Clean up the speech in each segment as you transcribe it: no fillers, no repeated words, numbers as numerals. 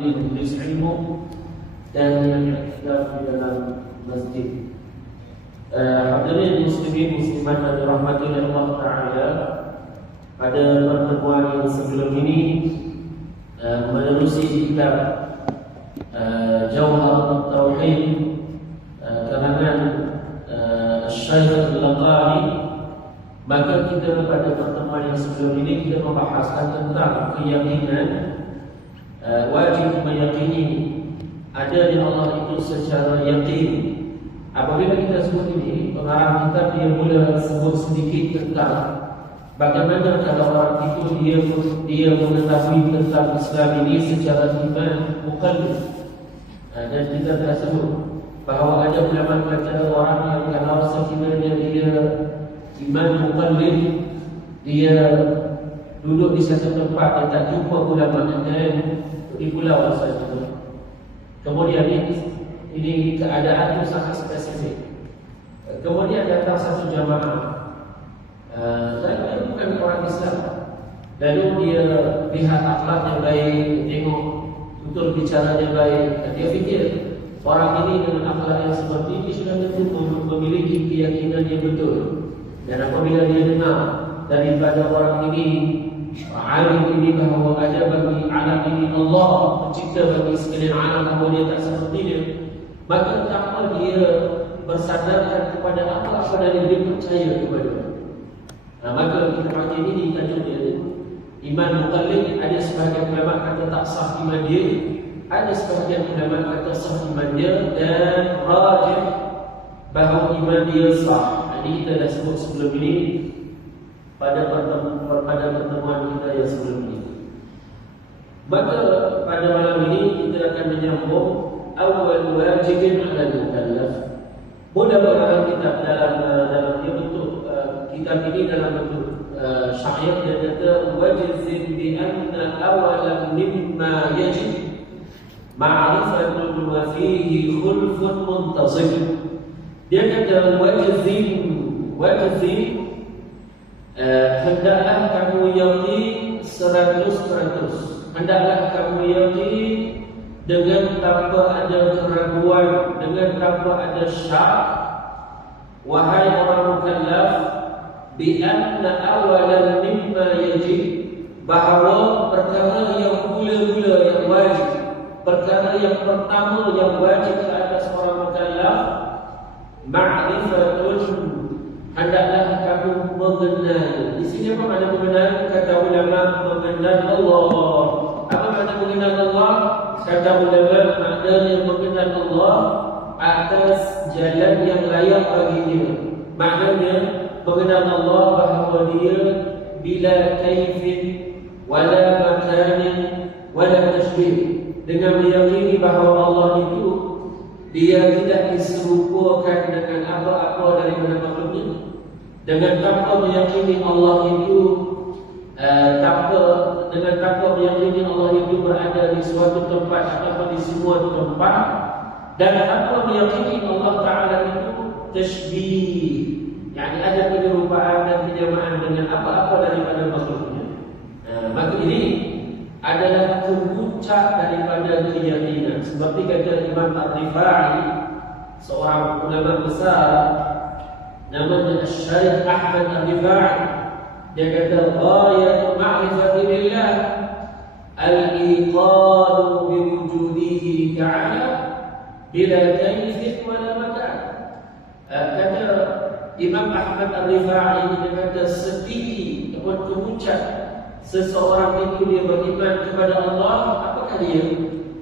Majlis ilmu dan iktikaf di dalam masjid. Hadirin muslimin muslimat yang dirahmati oleh Allah Taala, pada pertemuan yang sebelum ini menerusi kitab Jawhar Tauhid karangan Syekh Al-Laqani, maka kita pada pertemuan yang sebelum ini kita membahaskan tentang keyakinan wajib meyakini ada di Allah itu secara yakin. Apabila kita sebut ini, pengarang kitab dia mula sebut sedikit tentang bagaimana kalau orang itu dia mengetahui tentang Islam ini secara iman muqallid. Dan kita telah sebut bahawa ada ulama kata orang yang kalau sekiranya dia iman muqallid, dia duduk di satu tempat dia tak jumpa ulama dan di pulau saja. Kemudian ini keadaan itu sangat spesifik. Kemudian datang satu jamaah, dia bukan orang Islam. Lalu dia lihat akhlak yang baik, tengok tutur bicara yang baik. Dia fikir orang ini dengan akhlak yang seperti ini sudah tentu memiliki keyakinan yang betul. Dan apabila dia dengar daripada orang ini, alim ini bahawa ada bagi alam ini Allah mencipta bagi sekalian alam, bahawa dia tak seperti dia, maka tanpa dia bersadarkan kepada apa-apa dari dia percaya kepada. Maka kita panggil ini tajuk dia iman muqallid. Ada sebahagian ulama kata tak sah iman dia, ada sebahagian ulama kata sah iman dia, dan rajih bahawa iman dia sah. Ini kita dah sebut sebelum ini pada pertemuan kita yang sebelum ini. Maka pada malam ini kita akan menyambung awal wajibin 'ala al-mukallaf. Mula pengarang kitab dalam dia bentuk kitab ini dalam bentuk syair. Dia kata wajizin bi anna awalan mimma yajib ma'rifatun wa fihi khulfun muntazim. Dia kata wajizin hendaklah kamu yakin 100%. Hendaklah kamu yakin dengan tanpa ada keraguan, dengan tanpa ada syak, wahai orang mukallaf, bi anna awalan mimma yajib, bahawa perkara yang mula-mula yang wajib, perkara yang pertama yang wajib ke atas orang mukallaf, ma'rifatun, hendaklah kamu mengenal. Di sini apa makna mengenal? Kata ulama, mengenal Allah. Apa makna mengenal Allah? Kata ulama, maknanya mengenal Allah atas jalan yang layak baginya. Maknanya mengenal Allah bahawa dia bila kaifin wala makanin wala tashbih, dengan meyakini bahawa Allah itu dia tidak diserupakan dengan apa-apa daripada makhluknya. Dengan tanpa meyakini Allah itu dengan tanpa meyakini Allah itu berada di suatu tempat atau di semua tempat, dan tanpa meyakini Allah Ta'ala itu tashbih, yakni ada penyerupaan dan penyamaan dengan apa-apa daripada makhluknya. Maka ini adalah kemuncak daripada keyakinan. Seperti kata Imam Ar-Rifai, seorang ulama besar namanya Syekh Ahmad Ar-Rifai, dia kata ghayatu ma'rifati billah al-iqanu bi wujudihi ta'ala bila kaifin wala makan. Kata Imam Ahmad Ar-Rifai, dia kata setinggi ataupun kemuncak seseorang itu dia beriman kepada Allah, apakah dia?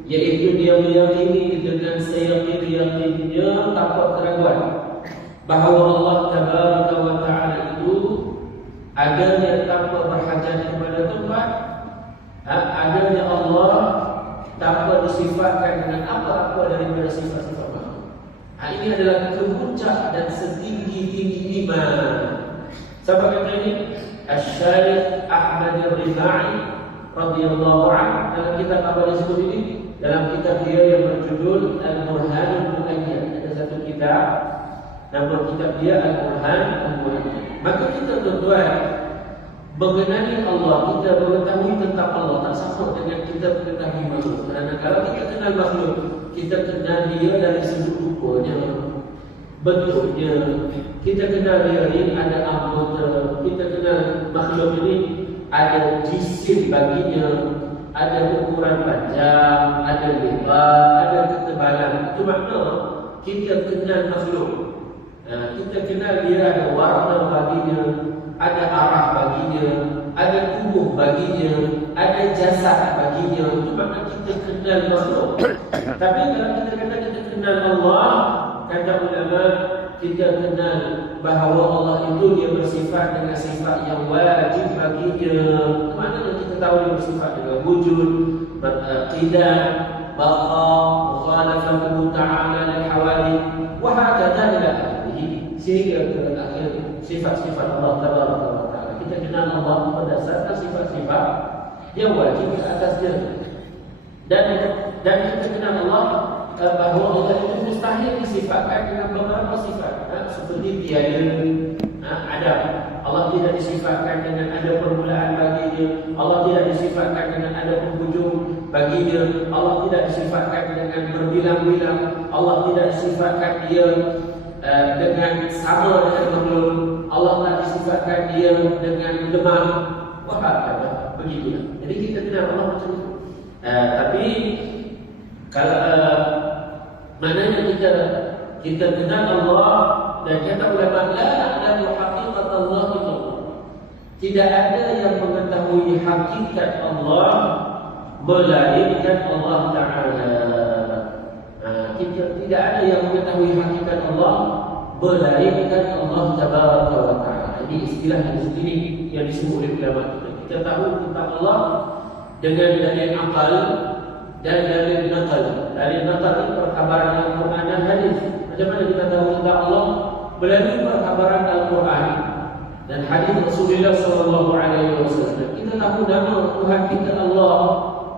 Iaitu dia meyakini dengan seyakin-yakinnya tanpa keraguan bahawa Allah Tabaraka wa Ta'ala itu adanya tanpa berhajat kepada tempat, adanya Allah tanpa disifatkan dengan apa-apa daripada sifat-sifat makhluk. Ini adalah kemuncak dan setinggi-tinggi iman. Siapa kata ini? Syekh Ahmad Ar-Rifai radhiyallahu anhu dalam kitab apa disebut ini? Dalam kitab dia yang berjudul Al-Burhan Al-Mu'ayyad. Ada satu kitab, nama kitab dia Al-Burhan Al-Mu'ayyad. Maka kita tuan-tuan mengenali Allah, kita mengetahui tentang Allah tak sama dengan kita mengetahui makhluk. Kerana kalau kita kenal makhluk, kita kenal dia dari sudut rupanya, bentuknya. Kita kenal dia ni ada anggota, kita kenal makhluk ini ada jisim baginya, ada ukuran panjang, ada lebar, ada ketebalan. Itu makna kita kenal makhluk. Kita kenal dia ada warna baginya, ada arah baginya, ada tubuh baginya, ada jasad baginya. Itu makna kita kenal makhluk. Tapi kalau kita kata kita kenal Allah, kata ulama, kita kenal bahawa Allah itu dia bersifat dengan sifat yang wajib baginya. Maknanya kita tahu dia bersifat dengan wujud, qidam, baqa, mukhalafatuhu ta'ala lil hawadith, wa hakadha ila akhirih, sehingga ke akhir sifat-sifat Allah tabaraka wa taala. Kita kenal Allah berdasarkan sifat-sifat yang wajib di atasnya. Dan kita kenal Allah bahawa Allah itu mustahil disifatkan dengan beberapa sifat, seperti tiada, ada. Allah tidak disifatkan dengan ada permulaan baginya. Allah tidak disifatkan dengan ada penghujung baginya. Allah tidak disifatkan dengan berbilang-bilang. Allah tidak disifatkan dia dengan sama dengan makhluk. Allah tak disifatkan dia dengan lemah. Wahai begitulah. Jadi kita kenal Allah macam itu. Tapi kalau maknanya kita kenal Allah, dan kata ulama la na'lamu haqiqat Allah illallah. Tidak ada yang mengetahui hakikat Allah melainkan Allah Ta'ala. Kita tidak ada yang mengetahui hakikat Allah melainkan Allah Tabaraka wa Ta'ala. Ini istilah ini yang disebut oleh ulama kita. Kita tahu tentang Allah dengan dalil akal dan dalil naqal. Dalil naqal itu perkabaran Al-Quran dan hadis. Macam mana kita tahu tentang Allah? Melalui perkabaran Al-Quran dan hadis Rasulullah SAW. Kita tahu nama Tuhan kita Allah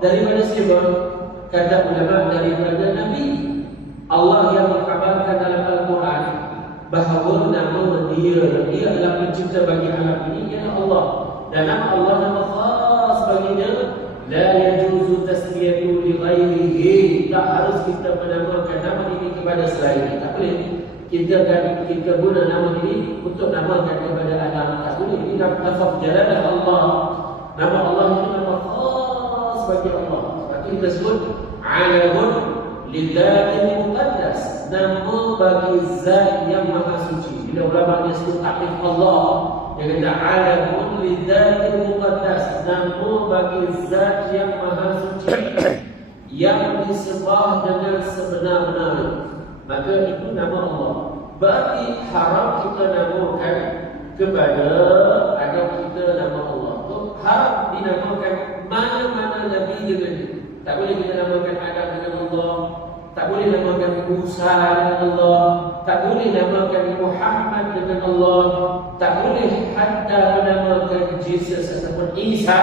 daripada siapa? Kata ulama, daripada Nabi. Allah yang mengkabarkan dalam Al-Quran bahawa nama dia adalah pencipta bagi alam ini, ialah Allah. Dan nama Allah nama khas baginya. La yajuzu tasmiyatu li ghairihi. Tak harus kita menamakan nama ini kepada selain. Tak boleh. Kita guna nama ini untuk namakan kepada anak. Tak boleh. Ini lafaz jalalah Allah. Nama Allah itu nama khas bagi Allah. Sebab itu kita sebut alamun lillahi muqaddas. Nama bagi zat yang maha suci. Bila ulama dia sebut takrif Allah, dia kata alamun lillahi muqaddas. Nama bagi zat yang maha suci yang disembah dengan sebenar-benarnya. Maka itu nama Allah. Berarti haram kita namakan kepada agama kita nama Allah. Haram dinamakan mana-mana Nabi dengan dia. Tak boleh kita namakan Adam dengan Allah. Tak boleh namakan Musa dengan Allah. Tak boleh namakan Muhammad dengan Allah. Tak boleh hatta menamakan Jesus ataupun Isa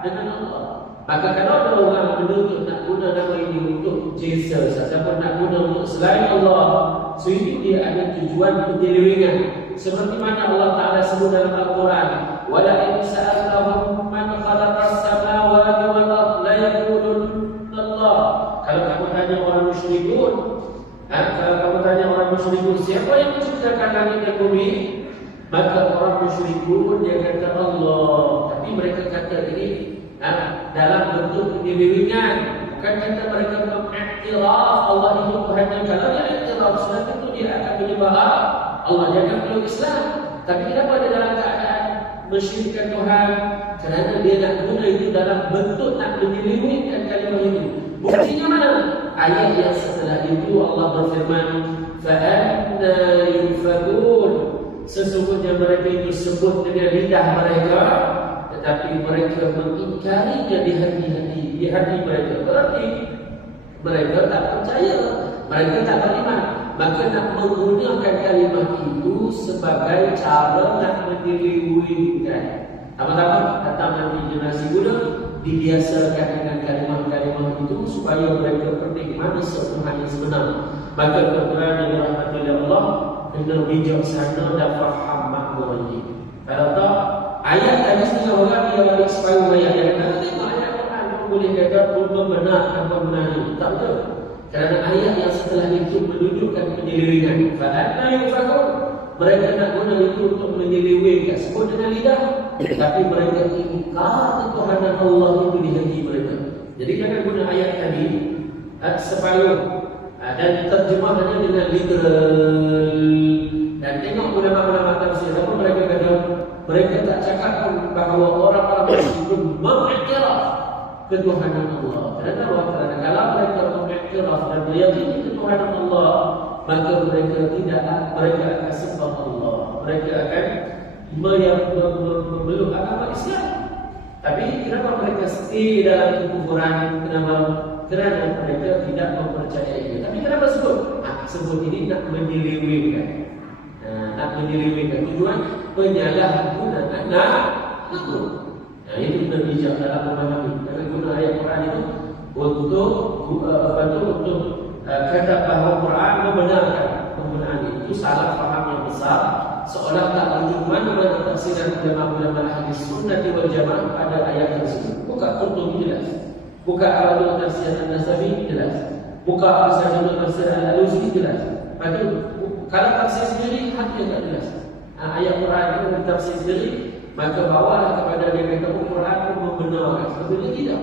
dengan Allah. Maka kalau ada orang menuntut nak guna nama ini untuk Jesus ataupun nak guna untuk selain Allah, sehingga dia ada tujuan penyelewengan. Seperti mana Allah Ta'ala sebut dalam Al-Quran, وَلَا إِنْ سَأَلْتَهُمْ مَنْ خَلَقَ السَّمَاوَاتِ وَالْأَرْضَ لَيَقُولُنَّ اللَّهُ. Kalau kamu tanya orang musyrikun, siapa yang menciptakan langit dan bumi? Maka orang musyrikun dia kata Allah. Tapi mereka kata ini dalam bentuk penyelewengan. Bukan kata mereka mengiktiraf Allah itu Tuhan. Kalau dia iktiraf, sudah tentu dia akan menyembah Allah, dia akan peluk Islam. Tapi kenapa dia dalam keadaan mensyirikkan Tuhan? Kerana dia nak guna itu dalam bentuk nak menyelewengkan kalimah itu. Buktinya mana? Ayat yang setelah itu Allah berfirman, فَأَنَّا يُؤْفَكُونَ. Sesungguhnya mereka itu sebut dengan lidah mereka, tetapi mereka mengingkarinya di hati mereka. Berarti mereka tak percaya, mereka tak beriman. Maka nak menggunakan kalimah itu sebagai cara nak menyelewengkan. Apa-apa datang nanti generasi muda dibiasakan dengan kalimah-kalimah itu supaya mereka petik mana Tuhan yang sebenar. Maka tuan-tuan yang dirahmati oleh Allah, kena bijaksana dan faham makna ini. Kalau tak, Ayat tadi setengah orang dia balik separuh ayat. Yang kata tengok ayat Quran pun boleh kata pun benar apa benarnya. Tak betul. Kerana ayat yang setelah itu menunjukkan penyelewengan. Fa'adna yufakun. Mereka nak guna itu untuk menyelewengkan. Sebut dengan lidah. Tapi mereka ingkar ketuhanan Allah itu di hati mereka. Jadi jangan guna ayat tadi separuh dan terjemahannya dengan literal. Dan tengok ulama-ulama tafsir apa mereka kata. Mereka tak cakap bahawa orang-orang itu mengiktiraf ketuhanan Allah. Kerana kalau mereka mengiktiraf dan meyakini ketuhanan Allah, maka mereka akan sembah Allah. Mereka akan memeluk agama Islam. Tapi kenapa mereka stay dalam kekufuran? Kenapa? Kerana mereka tidak mempercayainya. Tapi kenapa sebut? Sebut ini nak menyelewengkan. Nak menyelewengkan tujuan penyalahgunaan naklu. Itu kita bijak dalam memahami. Kalau guna ayat Quran itu untuk kata bahawa Quran membenarkan penggunaan itu salah faham yang besar. Seolah tak rujuk mana-mana tafsiran ulama-ulama hadis sunnah wal jamaah pada ayat tersebut. Buka Qurtubi jelas. Buka Al-Adul Tafsir An-Nasafi jelas. Buka Al-Sajjul Tafsir Al-Alusi jelas. Kalau tafsir sendiri haknya tak jelas. Ayat Quran itu ditafsir sendiri, maka bawalah kepada dia kata Quran pun membenarkan. Sebetulnya tidak.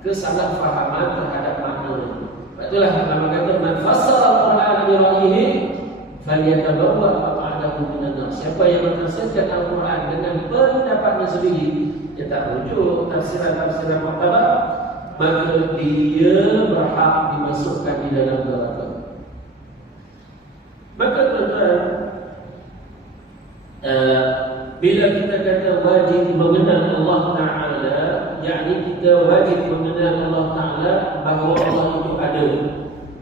Kesalahfahaman terhadap makna itu. Itulah nama kata man fassara al-Quran bi ra'yihi falyatabawwa maq'adahu minan nar. Siapa yang menafsirkan Al-Quran dengan pendapatnya sendiri, dia tak rujuk tafsiran-tafsiran mu'tabar, maka dia berhak dimasukkan di dalam neraka. Maka tuan-tuan, bila kita kata wajib mengenal Allah Ta'ala, yakni kita wajib mengenal Allah Ta'ala bahawa Allah itu ada.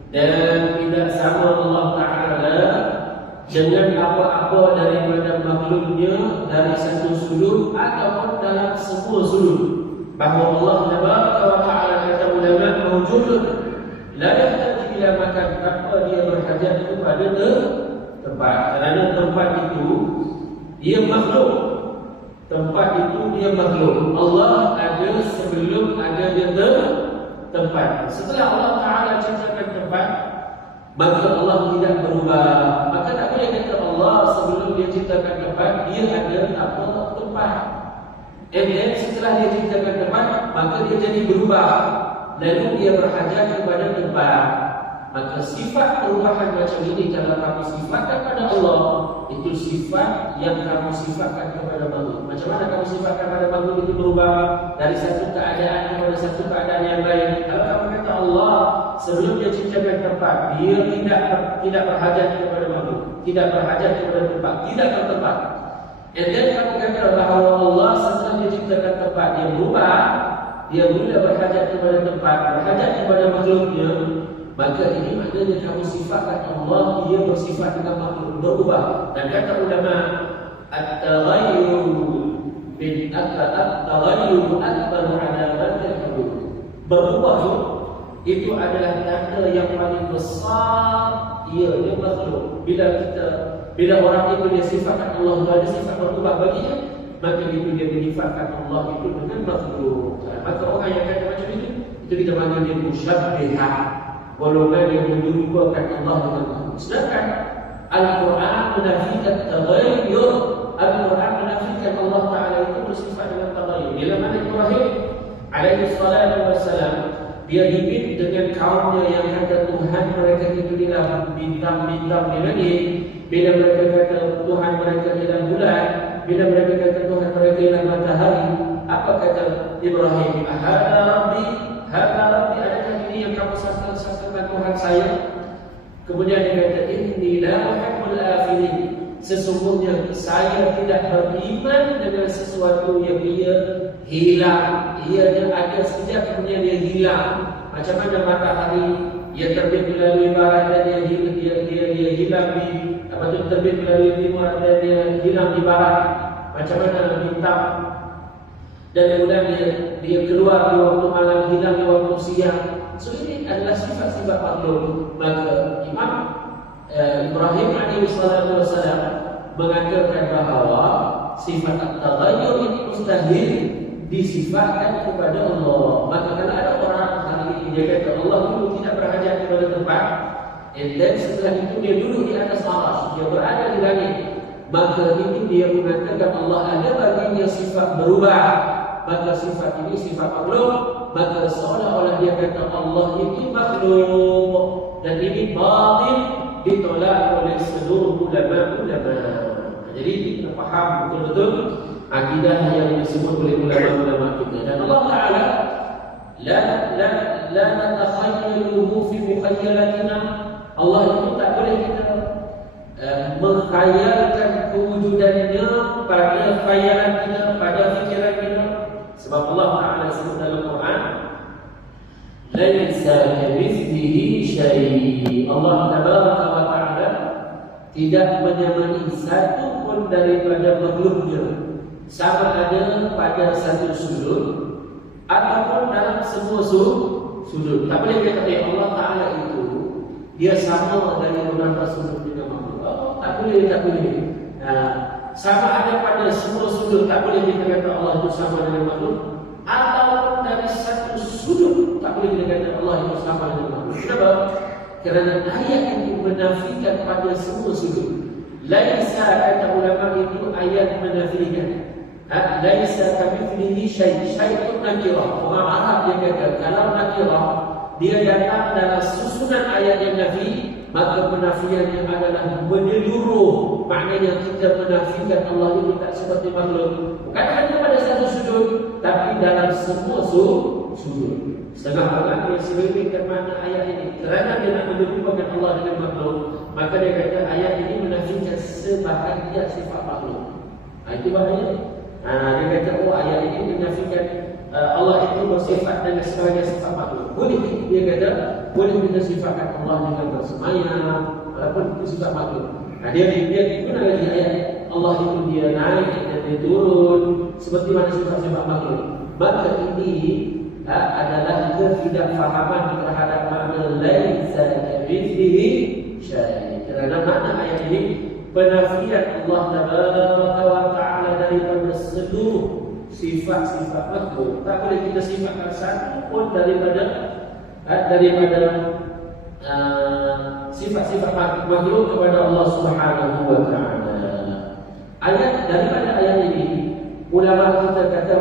Dan tidak sama Allah Ta'ala dengan apa-apa daripada makhluknya dari satu sudut ataupun dalam semua sudut. Bahawa Allah Ta'ala kata ulama mawjudun la yahtaji ila makan, apa dia berhajat kepada tempat. Kerana tempat itu dia makhluk. Tempat itu dia makhluk. Allah ada sebelum ada dia tempat. Setelah Allah Ta'ala ciptakan tempat, maka Allah tidak berubah. Maka tak boleh kata Allah sebelum dia ciptakan tempat dia ada apa tempat. And then setelah dia ciptakan tempat, maka dia jadi berubah. Lalu dia berhajat kepada tempat. Maka sifat perubahan macam ini kalau kamu sifatkan kepada Allah, itu sifat yang kamu sifatkan kepada makhluk. Macam mana kamu sifatkan kepada makhluk itu berubah dari satu keadaan kepada satu keadaan yang lain. Kalau kamu kata Allah sebelum dia ciptakan tempat, dia tidak berhajat kepada makhluk, tidak berhajat kepada tempat, tidak bertempat. And then kamu kata bahawa Allah setelah dia ciptakan tempat, dia berubah, dia mula berhajat kepada tempat, berhajat kepada makhluknya. Maka ini maknanya kamu sifatkan Allah, dia bersifat dengan makhluk, berubah. Dan kata ulama, at-taghayyur bin at-taghayyur akbaru alamat al-hudud. Berubah itu adalah tanda yang paling besar ia makhluk. Bila orang itu dia sifatkan Allah itu ada sifat berubah baginya, maka itu dia menyifatkan Allah itu dengan makhluk. Maka orang yang kata macam itu kita panggil dia musyabbihah, golongan yang menyerupakan Allah dengan makhluk. Sedangkan Al-Quran menafikan taghayyur. Al-Quran menafikan Allah Ta'ala itu bersifat dengan taghayyur. Bila mana Ibrahim alaihi salatu wassalam, dia hidup dengan kaumnya yang kata Tuhan mereka itu ialah bintang-bintang di langit. Bila mereka kata Tuhan mereka ialah bulan, bila mereka kata Tuhan mereka ialah matahari, apa kata Ibrahim? Hada Rabbi, adakah ini yang kamu sangkakan Tuhan saya? Kemudian dia kata, inni la uhibbul afilin. Sesungguhnya saya tidak beriman dengan sesuatu yang ia hilang. Ia ada sekejap kemudian dia hilang. Macam mana matahari, ia terbit melalui barat dan dia hilang di terbit melalui timur dan dia hilang di barat. Macam mana bintang dan kemudian dia keluar di waktu malam, hilang di waktu siang. So ini adalah sifat-sifat makhluk. Maka Imam Ibrahim alaihi salatu wassalam mengatakan bahawa sifat at-taghayyur ini mustahil disifatkan kepada Allah. Maka kalau ada orang hari ini dia kata Allah dulu tidak berhajat kepada tempat, dan setelah itu dia duduk di atas arsy, dia berada di langit, maka itu dia mengatakan Allah ada baginya sifat berubah, maka sifat ini sifat makhluk, maka seolah-olah dia kata Allah itu makhluk, dan ini batil ditolak oleh seluruh ulama-ulama. Jadi kita faham betul-betul akidah yang disebut oleh ulama-ulama kita. Dan Allah Taala la natakhayyaluhu fi mukhayyalatina. Allah itu tak boleh kita menghayalkan kewujudannya pada khayalan kita, pada fikiran kita. Sebab Allah Taala sebut dalam Quran, laisa kamitslihi syai'. Allah Tabaraka wa Taala tidak menyamai satu pun daripada makhluknya, sama ada pada satu sudut ataupun dalam semua sudut. Tak boleh kata Allah Taala itu dia sama dari beberapa sudut dengan makhluk. Oh, tak boleh. Sama ada pada semua sudut, tak boleh kita kata Allah itu sama dengan makhluk, ataupun dari satu sudut tak boleh kita kata Allah itu sama dengan makhluk. Kenapa? Kerana ayat itu menafikan pada semua sudut. Laisa, kata ulama itu ayat menafikan. Laisa kamitslihi syai'. Syai' itu nakirah. Orang Arab dia kata kalau nakirah dia datang dalam susunan ayat yang nafi, maka penafiannya adalah menyeluruh. Maknanya kita menafikan Allah itu tak seperti makhluk, bukan hanya pada satu sudut, tapi dalam semua sudut. Setengah orang dia selewengkan makna ayat ini kerana dia nak menyerupakan Allah dengan makhluk, maka dia kata ayat ini menafikan sebahagian sifat makhluk. Itu bahaya. Dia kata ayat ini menafikan Allah itu bersifat dengan sebahagian sifat makhluk. Boleh dia kata boleh kita sifatkan Allah dengan bersemayam, walaupun itu sifat makhluk. Dia guna lagi ayat Allah itu dia naik dan dia turun seperti mana sifat-sifat makhluk. Maka ini adalah ketidakfahaman terhadap makna laisa kamitslihi syai'. Kerana makna ayat ini penafian Allah Tabaraka wa Taala daripada seluruh sifat-sifat makhluk. Tak boleh kita sifatkan satu pun daripada sifat-sifat makhluk kepada Allah Subhanahu wa Taala. Daripada ayat ini ulama kita kata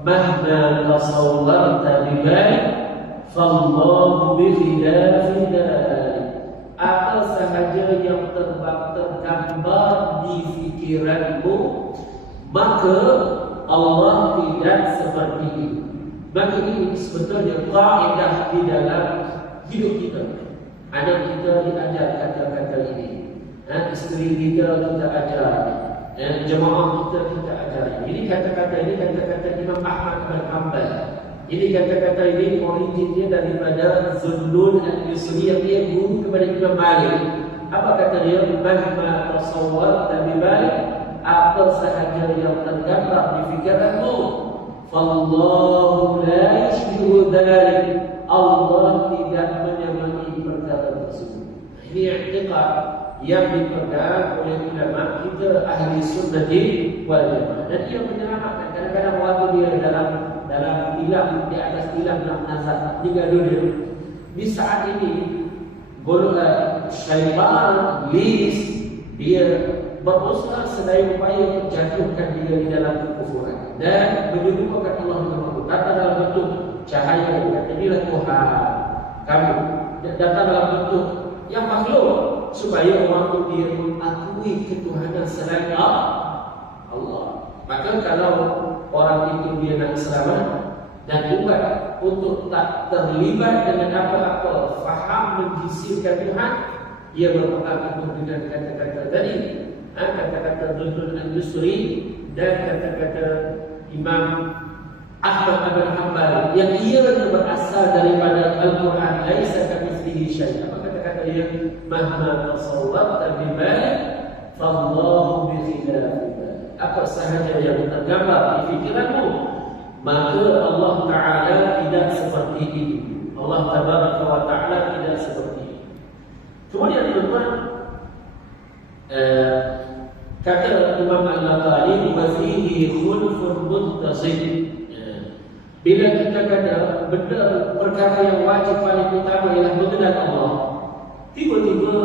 mahna tasawwarta bibalik fallahu bikhilafi dzalik. Apa sahaja yang tergambar di fikiranmu, maka Allah tidak seperti itu. Maka ini sebetulnya kaedah di dalam hidup kita. Anak kita diajar kata-kata ini, isteri kita ajar, jemaah kita ajar. Ini kata-kata Imam Ahmad bin Hanbal. Ini kata-kata ini originnya daripada Zunnun al-Yusri yang dia guru kepada Imam Malik. Apa kata dia? Mahma tasawwarta bibalik, apa sahaja yang tergambar di fikiranmu, fallahu la yushbihu dzalik. Allah tidak menyamai perkara tersebut. Ini i'tiqad yang dipegang oleh ulama kita ahli sunnah wal jamaah. Dan dia menyelamatkan. Kadang-kadang waktu dia dalam tilam, di atas tilam nak nazar, tinggal duduk. Di saat ini syaitan, iblis, dia berusaha sedaya upaya untuk jatuhkan dia di dalam kekufuran dan menyerupakan Allah dengan makhluk. Datang dalam bentuk cahaya, kata inilah Tuhan kamu. Datang dalam bentuk yang makhluk supaya orang itu dia mengakui ketuhanan selain Allah. Maka kalau orang itu dia nak selamat dan buat untuk tak terlibat dengan apa-apa faham menjisirkan Tuhan, ia berpegang teguh dengan kata-kata tadi, kata-kata Zunnun al-Yusri dan kata-kata Imam Ahmad bin Hanbal yang ia berasal daripada Al-Quran. Laisa kamitslihi syai'. Apa kata-kata dia? Mahma tasawwarta bibalik fallahu bikhilafi dzalik. Apa sahaja yang tergambar di fikiranmu, maka Allah Ta'ala tidak seperti itu. Allah Tabaraka wa Ta'ala tidak seperti itu. Kemudian teman-teman, kata Imam Al-Laqani wa fihi khulfun muttasil. Bila kita kata benda perkara yang wajib paling utama ialah mengenal Allah, tiba-tiba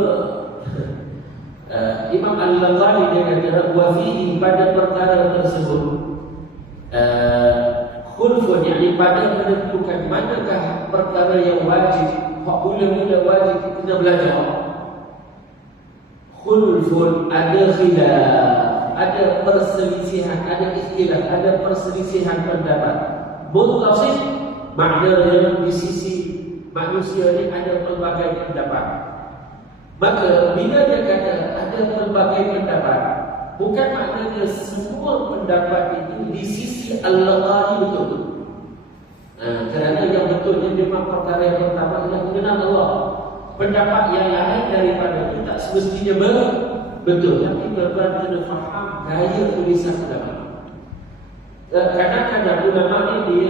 Imam Al-Laqani dia kata wa fihi, pada perkara tersebut khulfun, yakni pada menentukan manakah perkara yang wajib, hak mula-mula wajib kita belajar. Khulfun, ada khilaf, ada perselisihan, ada ikhtilaf, ada perselisihan pendapat. Muttasil maknanya di sisi manusia ini ada pelbagai pendapat. Maka bila dia kata ada pelbagai pendapat, bukan maknanya semua pendapat itu di sisi Allah betul. Kerana yang betulnya memang perkara yang pertama ialah mengenal Allah. Pendapat yang lain daripada itu tak semestinya betul. Tapi tuan-tuan kena faham gaya tulisan ulama. Kadang-kadang ulama ni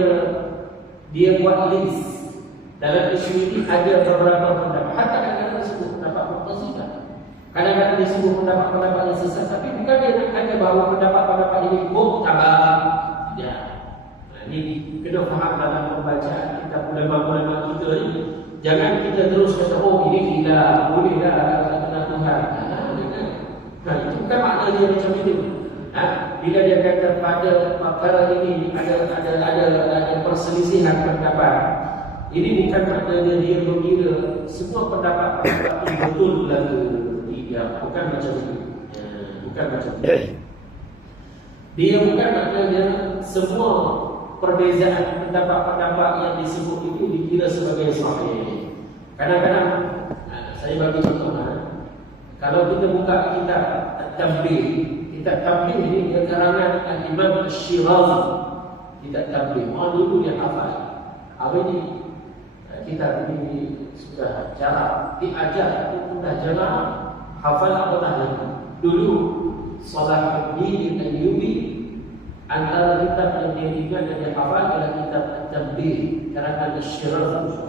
dia buat list. Dalam isu ini ada beberapa pendapat. Kadang-kadang disebut pendapat Mu'tazilah, kadang-kadang disebut pendapat-pendapat yang sesat. Tapi bukan dia nak kata bahawa pendapat-pendapat ini muktabar. Tidak. Ini kena faham dalam pembacaan kitab ulama-ulama kita ni. Jangan kita terus kata, oh ini gila, bolehlah kata Tuhan. Itu bukan makna dia macam itu. Bila dia kata pada perkara ini ada perselisihan pendapat, ini bukan maknanya dia mengira semua pendapat itu betul berlaku. Tidak, bukan macam itu. Bukan macam itu. Dia bukan maknanya semua perbezaan pendapat-pendapat yang disebut itu dikira sebagai sahih. Kadang-kadang saya bagi contoh, kalau kita buka kitab At-Tabbih, kitab Tabbih ini dia karangan Al-Imam Ash-Shirazi. Kitab Tabbih, orang dulu dia hafal. Apa ini? Kitab ini sudah jarang diajar, itu dah jarang hafal apa dah lagi. Dulu Salahuddin Al-Ayyubi antara kitab yang dia ingat dan dia hafal adalah kitab At-Tabbih karangan Ash-Shirazi.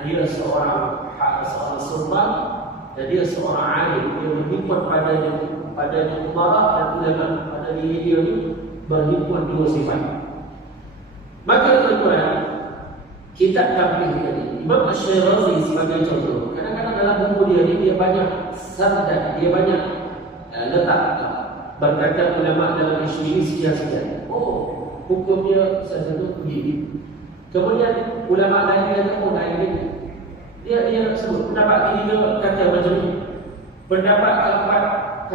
Dia seorang sultan dan dia seorang alim. Dia berhimpun pada umarah dan ulama. Pada diri dia ni berhimpun dua sifat. Maka tuan-tuan, kitab Tabbih tadi, Imam Ash-Shirazi sebagai contoh, kadang-kadang dalam buku dia ni dia banyak sardan, dia banyak letak berkata ulama dalam isu ini sekian-sekian. Oh, hukumnya satu begini. Kemudian ulama lain kata, oh lain ini. Dia sebut pendapat ketiga kata macam ini, pendapat keempat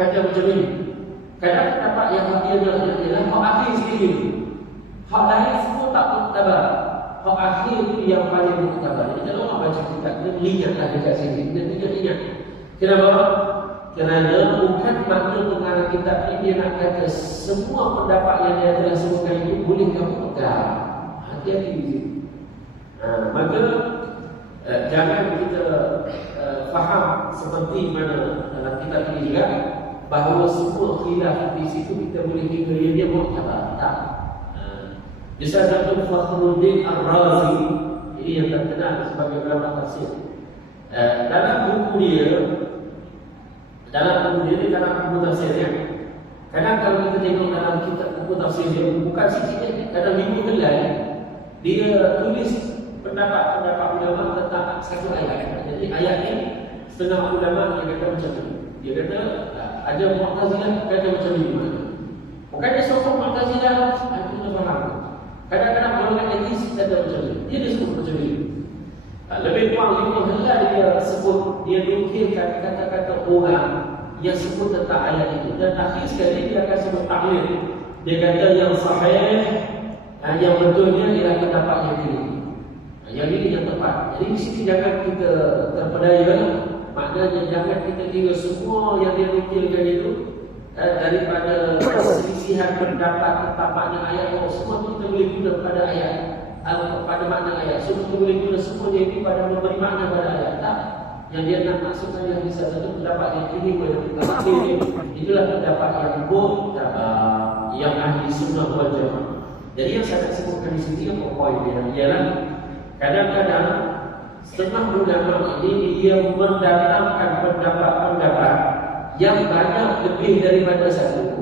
kata macam ini. Kadang pendapat yang dia ialah hak akhir sekali. Hak lain semua tak muktabar. Hak akhir itu yang paling muktabar. Jadi kalau orang baca kitab dia ingatlah dekat sini. Dia ingat. Kenapa? Kerana bukan makna pengarang kitab ini dia nak kata semua pendapat yang dia telah sebutkan ini boleh kamu pegang. Hati-hati di sini. Maka jangan kita faham seperti mana dalam kitab ini juga bahawa semua khilaf di situ kita boleh kira dia muktabar. Tak. Misalnya Dr. Fakhruddin Ar-Razi, ini yang terkenal sebagai ulama tafsir. Dalam buku dia ni dalam buku tafsirnya. Kadang kalau kita tengok dalam kitab buku tafsir dia, bukan sikit, kadang 5 helai dia tulis pendapat-pendapat ulama tentang satu ayat. Jadi ayat ini setengah ulama dia kata macam ni. Dia kata ada Mu'tazilah kata macam ni. Bukan dia sokong Mu'tazilah, itu tak faham. Kadang-kadang golongan etis kata macam ni. Dia disebut macam ni. Lebih kurang 5 helai dia sebut, dia nukilkan kata-kata orang yang sebut tentang ayat itu. Dan akhir sekali dia akan sebut taklid. Dia kata yang sahih, yang betulnya ialah pendapat yang ini. Yang ini yang tepat. Jadi di sini jangan kita terpedaya. Maknanya jangan kita kira semua yang dia nukilkan itu daripada perselisihan pendapat tentang makna ayat. Semua kita boleh guna pada ayat, pada makna ayat. Semua kita boleh guna semuanya itu pada memberi makna pada ayat. Tak. Yang dia nak maksudkan yang bisa satu pendapat yang ini itulah pendapat yang muktabar, yang ahli sunnah wal jamaah. Jadi yang saya nak sebutkan di sini apa poin dia ialah kadang-kadang setengah ulama ini dia mendatangkan pendapat-pendapat yang banyak lebih daripada satu,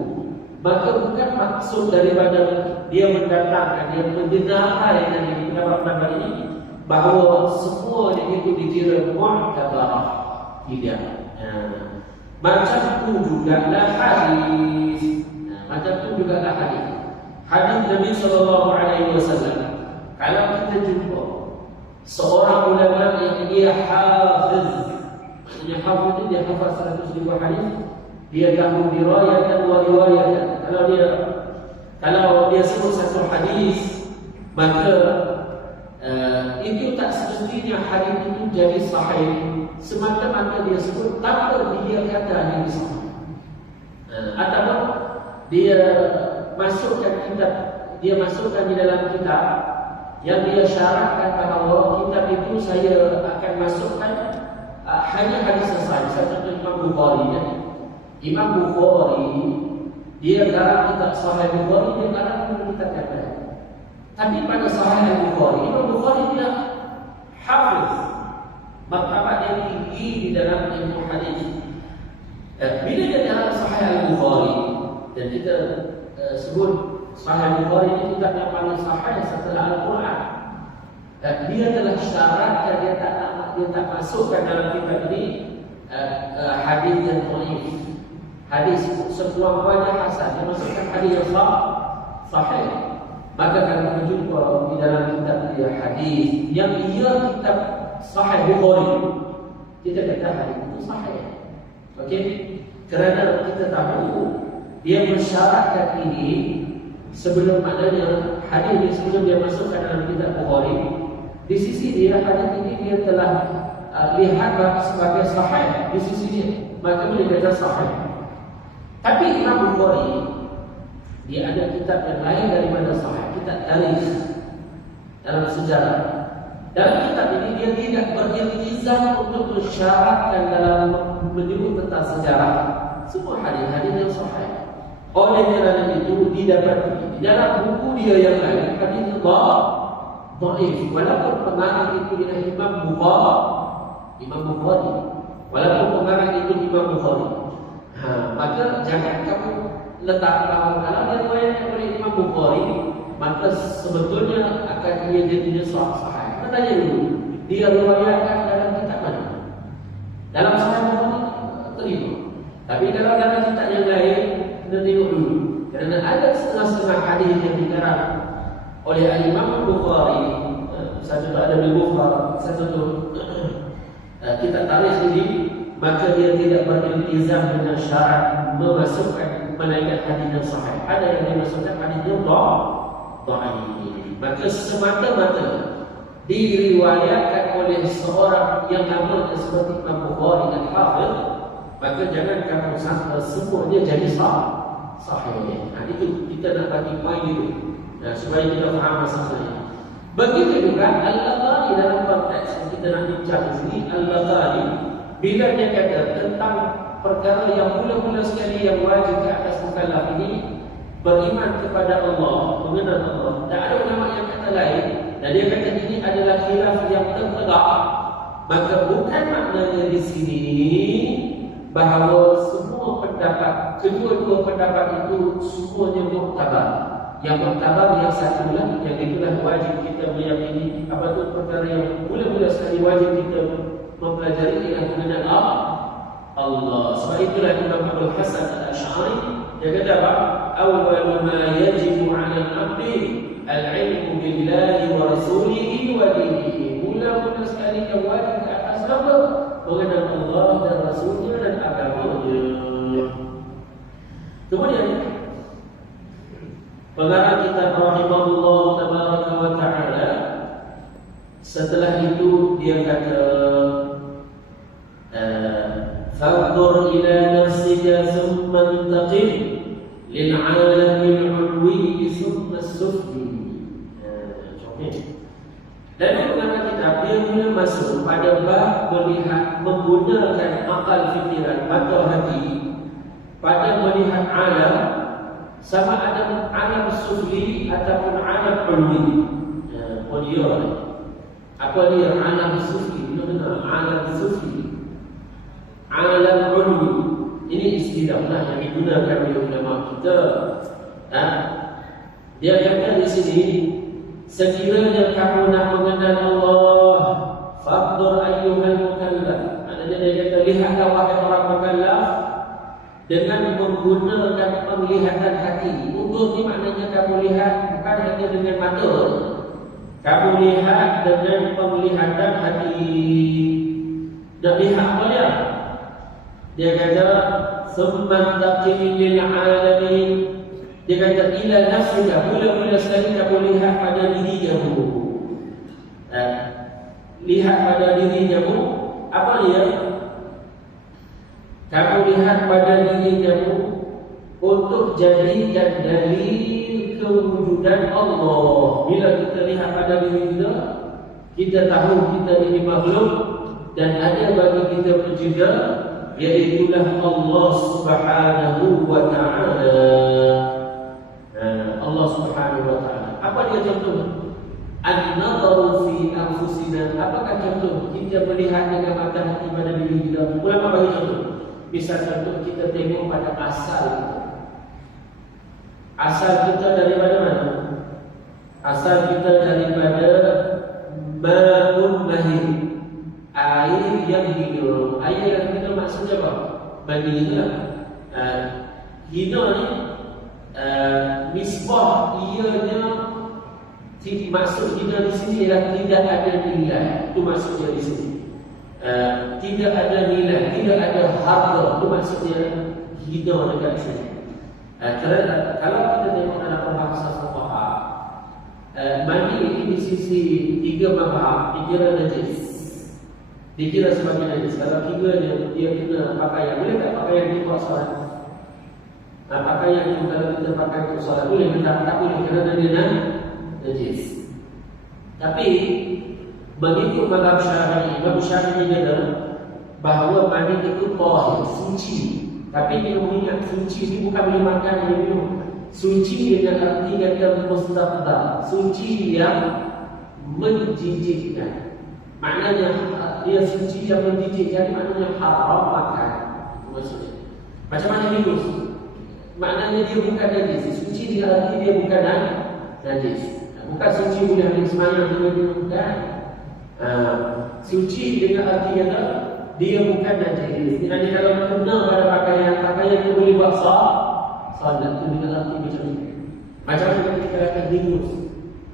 maka bukan maksud daripada dia mendatangkan, dia mendengarkan dari pendapat ini bahawa semua yang itu dikira mu'tabarah. Tidak. Macam tu jugalah hadis. Macam tu jugalah hadis. Hadis Nabi SAW. Kalau kita jumpa seorang ulama yang dia hafiz, maksudnya hafiz itu dia hafaz 100 hadis, dia tahu riwayat wa riwayat. Kalau dia sebut satu hadis, maka itu tak semestinya hadis itu jadi sahih semata-mata dia sebut tanpa dia kata hadis sahih. Ataupun dia masukkan di dalam kitab yang dia syaratkan bahawa kitab itu saya akan masukkan hanya hadis sahih. Contoh Imam Bukhari ya. Imam Bukhari dia garang kitab Sahih Bukhari, dia garang kitab yang lain. Tapi pada Sahih Bukhari, Imam Bukhari dia hafiz, martabat yang tinggi di dalam ilmu hadis. Bila dia dalam Sahih Bukhari, dan kita sebut Sahih Bukhari itu kitab yang paling sahih setelah Al-Quran. Dia telah syaratkan, dia tak masukkan dalam kitab ini hadis yang dhaif. Hadis sekurang-kurangnya hasan, dia masukkan hadis yang sahih. Maka kalau kita jumpa di dalam kitab dia hadis yang ia kitab Sahih Bukhari, kita kata hadis itu sahih. Okey? Kerana kita tahu dia mensyaratkan ini sebelum maknanya hadis ini sebelum dia masukkan dalam kitab Bukhari. Di sisi dia hadis ini dia telah lihat sebagai sahih di sisi dia, maka boleh kata sahih. Tapi Imam Bukhari dia ada kitab yang lain daripada sahih, kitab tarikh dalam sejarah. Dalam kitab ini dia tidak beriltizam untuk mensyaratkan dalam menyebut tentang sejarah semua hadis-hadis yang sahih. Oleh kerana itu didapati di dalam buku dia yang lain hadis dhaif, walaupun pengarang itu ialah Imam Bukhari, walaupun pengarang itu Imam Bukhari. Maka jangan kamu letak bahawa kalau dia riwayatkan oleh Imam Bukhari, maka sebetulnya akan dia jadinya sahih. Kita tanya dulu, dia riwayatkan dalam kitab mana? Dalam Sahih Bukhari terima. Tapi kalau dalam kitab yang lain, kita tengok dulu. Kerana ada setengah-setengah hadis yang dikarang oleh Imam Bukhari. Satu ada di Bukhari, satu kitab tarikh ini, maka dia tidak beriltizam dengan syarat memasukkan menaikkan hadis yang sahih. Ada yang dimasukkan hadis yang dhaif. Maka semata-mata diriwayatkan oleh seorang yang namanya seperti Imam Bukhari dan Hafiz, maka jangan kamu sangka semua dia jadi sahih. Itu kita nak bagi poin itu supaya kita faham masalahnya. Begitu juga Al-Ghazali dalam konteks yang kita nak bincang di sini. Al-Ghazali bila dia kata tentang perkara yang mula-mula sekali yang wajib ke atas mukallaf ini, beriman kepada Allah, mengenal Allah. Tak ada ulama yang kata lain, dan dia kata ini adalah khilaf yang tertegak. Maka bukan maknanya di sini bahawa semua pendapat, kedua-dua pendapat itu semuanya muktabar. Yang muktabar yang satulah, yang itulah wajib kita meyakini apa itu perkara yang mula-mula sekali wajib kita mempelajari ialah mengenal Allah. Sebab itulah Imam Abdul Hasan Al-Asy'ari dia kata apa? Awwal ma yajibu 'ala al-'abdi al-'ilmu billahi wa rasulihi wa dinihi. Mula-mula sekali yang wajib ke atas apa? Mengenal Allah dan Rasulnya dan agamanya. Kemudian pengarang kitab rahimahullah tabaraka wa ta'ala, setelah itu dia kata fanzur ila nafsika thumma intaqim lil 'alamil 'ulwi thumma as-sufli. Dan pengarang kitab dia mula masuk pada bab melihat menggunakan akal fikiran atau hati pada melihat alam, sama ada alam sufli ataupun alam ulwi. Apa dia alam sufli? Benar-benar alam sufli, alam ulwi. Ini istilah yang digunakan oleh ulama kita. Dia kata di sini, sekiranya kamu nak mengenal Allah, faqdur ayyuhal mukallaf. Maknanya dia kata, lihatlah wahai orang mukallaf dengan menggunakan penglihatan hati. Undur ni maknanya kamu lihat bukan hanya dengan mata, kamu lihat dengan penglihatan hati. Dan lihat apa dia? Dia kata, summa taqim lil alamin. Dia kata, ila nafsika, mula-mula sekali kamu lihat pada diri kamu. Lihat pada diri kamu. Apa dia? Kamu lihat pada diri kamu untuk jadikan dalil kewujudan Allah. Bila kita lihat pada diri kita, kita tahu kita ini makhluk dan ada bagi kita penjaga, iaitulah Allah Subhanahu wa ta'ala. Allah Subhanahu wa ta'ala. Apa dia contoh? An-nadharu fi anfusina. Apakah contoh kita melihat dengan mata hati pada diri kita? Ulama bagi contoh. Misal contoh kita tengok pada asal kita. Asal kita daripada mana? Asal kita daripada ma'un mahir, air yang hidup. Air yang hidup maksudnya apa? Mani itulah. Hidup ni misbah, ianya maksud kita di sini ialah tidak ada nilai. Itu maksudnya di sini. Tidak ada nilai, tidak ada harga. Itu maksudnya hidup dekat sini. Kerana kalau kita tengok dalam bahasa fuqaha, mani ini di sisi tiga mazhab dikira najis, dikira sebagai najis. Kalau tiga dia kena pakaian, boleh tak pakaian di buat solat? Pakaian itu kalau kita pakai untuk solat boleh, tak boleh kerana dia najis. Tapi begitu mazhab Syafi'i, Imam Syafi'i kata bahawa mani itu tahir, suci. Tapi kita mengingat suci ini bukan boleh makan, boleh minum. Suci dengan arti kata mustaqbal, suci yang menjijikkan. Maknanya dia suci yang menjijikkan, maknanya haram makan. Maksudnya macam mana minus? Maknanya dia bukan najis. Suci dengan arti dia bukan najis. Bukan suci boleh ambil semayang dengan bukan. Suci dengan arti kata dia bukan najis. Jadi kalau kena pada pakaian itu boleh buat salat itu dengan arti macam ini. Macam mana kita kata hingus.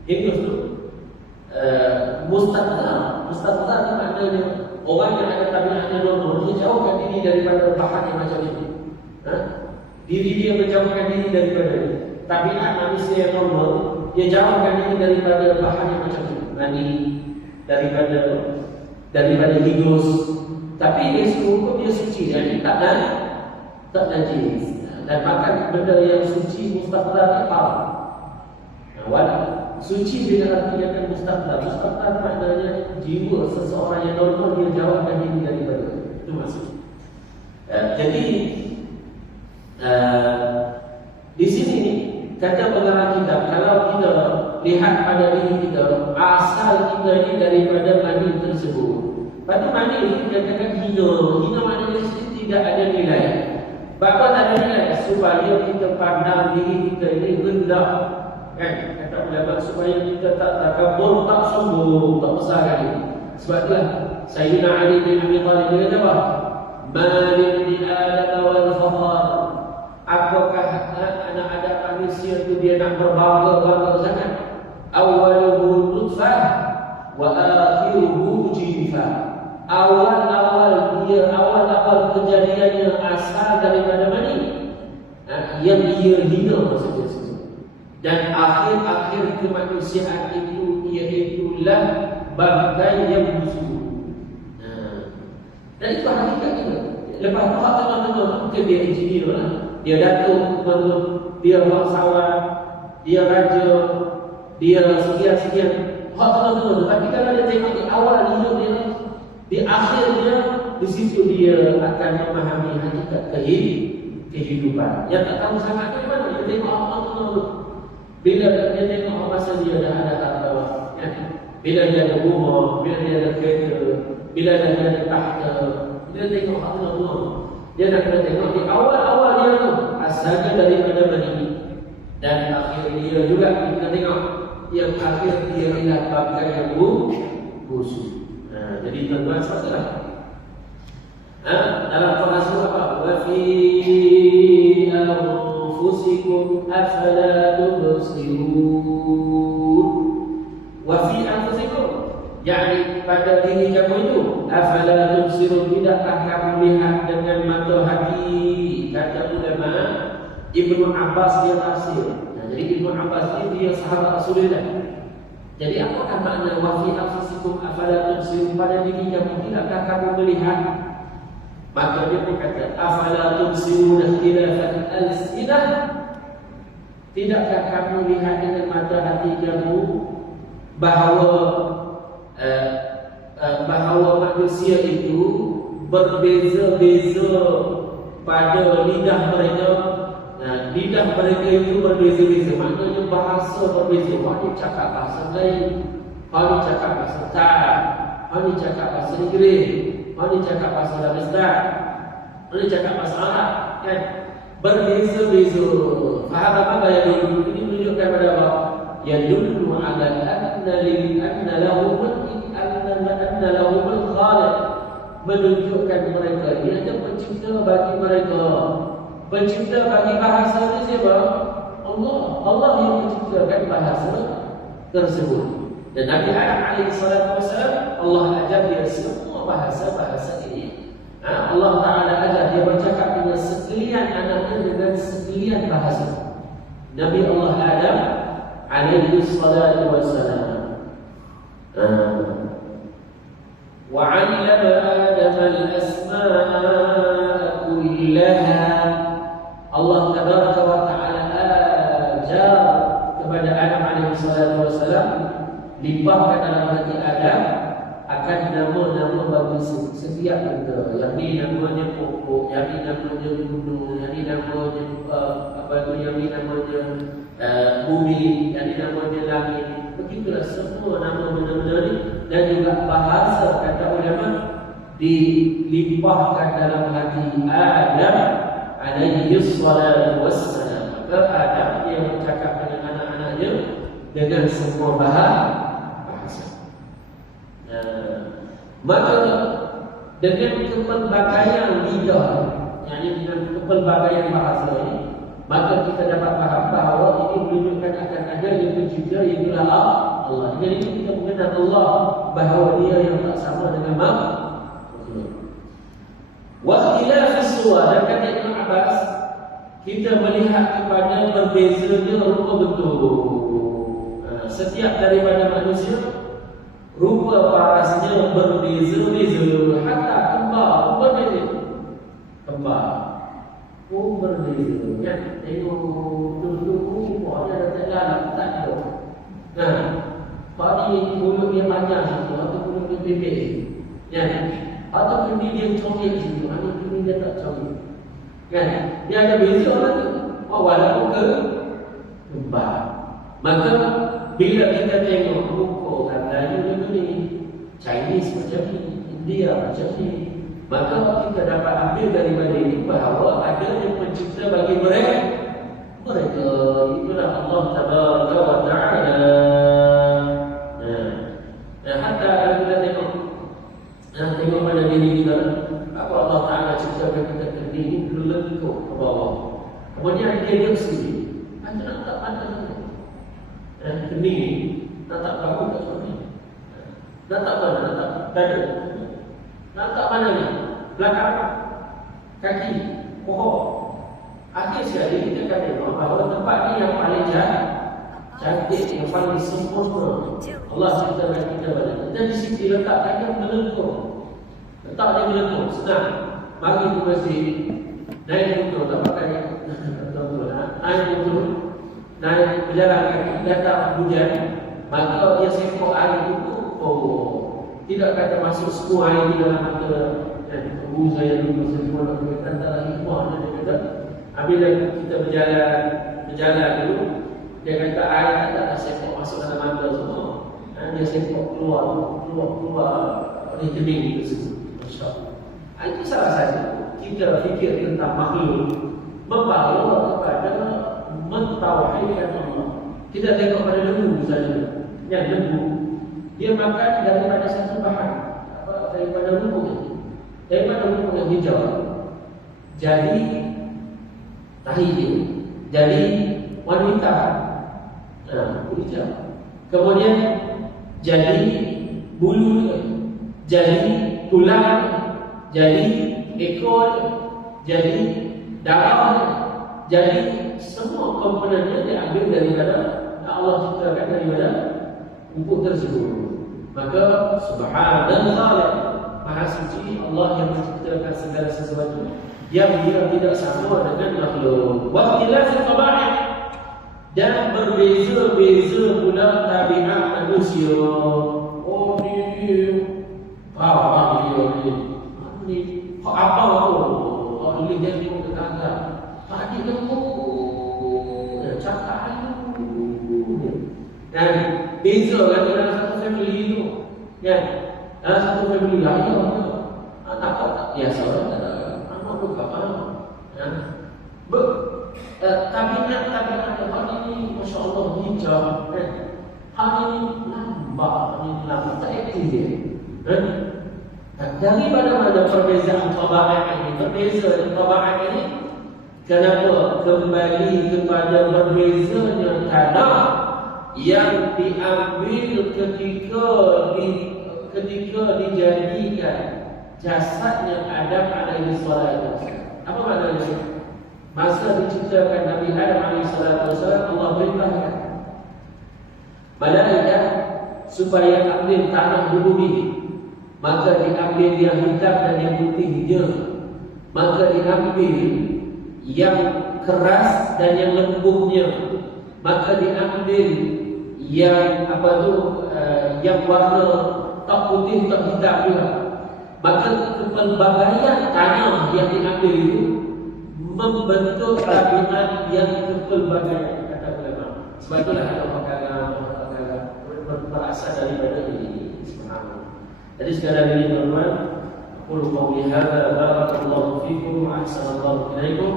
Hingus tu mustaqbal. Mustaqbal itu maknanya orang yang ada tabiatnya normal, dia jauhkan diri daripada bahan yang macam ini. Diri dia menjauhkan diri daripada tabiat manusia yang normal, dia jauhkan diri daripada bahan yang macam ini. Mani, daripada hingus. Tapi dia hukum dia suci, jadi tak najis. Dan makan benda yang suci mustaqbal haram. Suci dengan arti yang mustaqbal. Mustaqbal maknanya jiwa seseorang yang normal dia jauhkan diri daripada itu maksud. Jadi di sini kata pengarang kitab, kalau kita lihat pada diri kita, asal kita ini daripada mani tersebut. Pada mani ini dikatakan hina. Hina maknanya tidak ada nilai. Bapa tak ada nilai supaya kita pandang diri kita ini rendah. Kan? Kata ulama supaya kita tak takabur, tak sombong, tak besar kali. Sebab itulah Sayyidina Ali bin Abi Thalib dia kata apa? Malil di Adam wal fakhar. Apakah anak Adam manusia itu dia nak berbangga-bangga sangat? Awaluhu nutfah wa akhiruhu jifah. Awal-awal kejadiannya asal daripada mani, yang ia hina maksudnya. Dan akhir-akhir kemanusiaan itu iaitulah bangkai yang busuk. Dan itu hakikat kita. Lepas tu hak tengah-tengah mungkin dia engineer lah, dia datuk, dia bangsawan, dia raja, dia sekian-sekian. Hak tengah-tengah. Tapi kalau dia tengok di awal hidup dia, di akhirnya di situ dia akan memahami hakikat kehidupan. Yang tak tahu sangat ke mana dia tengok apa tu. Bila dia tengok masa dia dah ada harta, ya. Bila dia ada rumah, bila dia ada kereta, bila dia ada tahta, dia tengok apa tu. Dia nak kena tengok di awal-awal dia tu asalnya daripada mana, dan akhir dia juga kita kena tengok yang akhir dia ialah bagai yang busuk. Jadi tuan-tuan sahaja. Dalam Quran surah apa? Wa fi anfusikum afala tubsirun. Wa fi anfusikum, yakni pada diri kamu itu, afala tubsirun, tidakkah kamu lihat dengan mata hati? Kata ulama Ibnu Abbas dia tafsir. Jadi Ibnu Abbas ini dia sahabat Rasulullah. Jadi apakah makna wa fi anfusikum afala tubsirun, pada diri kamu tidakkah kamu melihat? Maka dia berkata afala tubsirun ikhtilafan al-sinah, tidakkah kamu lihat dengan mata hati kamu bahawa manusia itu berbeza-beza pada lidah mereka. Lidah mereka itu berbeza-beza, maknanya bahasa berbeza. Orang ni cakap bahasa Melayu, orang ni cakap bahasa Thai, orang ni cakap bahasa Inggeris, orang ni cakap bahasa Arabistan, orang ni cakap bahasa Arab, kan? Berbeza-beza. Faham apa yang dulu ini menunjukkan pada apa? Yadullu ala anna lahumul khaliq, menunjukkan mereka dia ada pencipta bagi mereka. Pencipta bagi bahasa ini siapa? Allah yang menciptakan bahasa tersebut. Dan Nabi Adam alaihi salatu wasallam, Allah ajar dia semua bahasa-bahasa ini. Allah Ta'ala ajar dia bercakap dengan sekalian anaknya dengan sekalian bahasa. Nabi Allah Adam alaihi salatu wasallam. Wa 'allama Adam al-asma'a kullaha. Allah Tabaraka wa Ta'ala ajar kepada Adam alaihi salatu wasallam, limpahkan dalam hati Adam akan nama-nama bagi setiap benda. Yang ni namanya pokok, yang ni namanya gunung, yang ni namanya yang ni namanya bumi, yang ni namanya langit. Begitulah semua nama benda-benda ni. Dan juga bahasa, kata ulama, dilimpahkan dalam hati Adam alaihi salatu wassalam. Maka Adam dia bercakap dengan anak-anaknya dengan semua bahasa. Maka dengan kepelbagaian lidah, yakni dengan kepelbagaian bahasa ini, maka kita dapat faham bahawa ini menunjukkan akan ada yang pencipta, iaitu Allah. Jadi kita mengenal Allah bahawa dia yang tak sama dengan makhluk. Wa ikhtilafis suwar, dan kata Ibn Abbas, kita melihat kepada berbezanya rupa bentuk. Setiap daripada manusia rupa parasnya berbeza-beza. Hatta kembar berbeza. Kembar pun berbeza. Ya, tengok duduk rupa dia tak lalat, tak ada. Pak ni mulut dia panjang situ, atau mulut dia pendek. Ya, atau kuning dia comel situ, atau kuning dia tak comel. Kan? Dia ada beza orang tu. Walaupun kembar. Maka bila kita tengok rupa orang Melayu ni, Chinese macam ni, India macam ni, maka kita dapat ambil daripada ini bahawa ada yang pencipta bagi mereka. Itulah Allah Tabaraka wa Ta'ala. Hatta kalau kita tengok pada diri kita, apa Allah Ta'ala ciptakan kita kening ini berlengkuk ke bawah. Kemudian dia duduk sini, macam nak tak pandang kening ni, nak tak bagus tak seperti ni. Nak tak mana, nak tak dada, nak tak mana ni, belakang, kaki, pohon. Akhir sekali kita akan tengok bahawa tempat ni yang paling cantik, yang paling sempurna. Allah ciptakan kita pada. Dan di sini letakkan yang melengkung. Letak dia melengkung, senang. Mari ke masjid, naik motor, tak pakai naik motor, naik berjalan kaki, datang hujan, maka dia sempur air itu. Tidak kata masuk semua air di dalam mata. Ibu saya dulu semua nak berkata antara hikmah dia kata, apabila kita berjalan dulu, dia kata air tak sempur masuk dalam mata semua. Dia sempur keluar oleh kening itu semua. Masya-Allah. Itu salah satu. Kita fikir tentang makhluk membawa kepada mentauhidkan Allah. Kita tengok pada lembu saja. Yang lembu dia makan daripada satu bahan, daripada rumput, daripada rumput yang hijau. Jadi tahi dia, jadi wanita, hijau. Kemudian jadi bulu dia, jadi tulang dia, jadi ekor dia, jadi darah dia, jadi semua komponennya diambil daripada Allah ciptakan daripada rumput tersebut. Maka subhanallah, maha suci Allah yang menciptakan segala sesuatu yang dia tidak sama dengan makhluk. Wa ikhtilafil tabai', dan berbeza-beza pula tabiat manusia. Oh ni apa ni apa boleh jadi tetangga tadi cakap dan beza kan dalam satu family itu, kan? Dalam satu family ayah anak tak biasa, anak juga kan? Tabiat hari ini, masya Allah hijau, kan? Hari ini lambat, tak aktif dia, kan? Daripada mana perbezaan tabiat ini? Berbeza tabiat ini, kenapa? Kembali kepada berbezanya tanah yang diambil ketika dijadikan jasadnya Adam alaihi salatu wasallam. Apa maknanya? Masa diciptakan Nabi Adam alaihi salatu wasallam, Allah perintahkan malaikat supaya ambil tanah di bumi. Maka diambil yang hitam dan yang putihnya. Maka diambil yang keras dan yang lembutnya. Maka diambil yang yang warna tak putih tak hitam juga. Maka kepelbagaian tanah yang diambil itu membentuk tabiat yang kepelbagaian, kata ulama. Sebab itulah ada perkara berasal daripada ini. Subhanallah. Jadi sekadar ini teman-teman, aku qawli hadza barakallahu fikum wa ahsanallahu ilaikum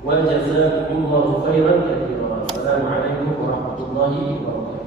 wa jazakumullahu khairan katsiran. Assalamualaikum warahmatullahi wabarakatuh.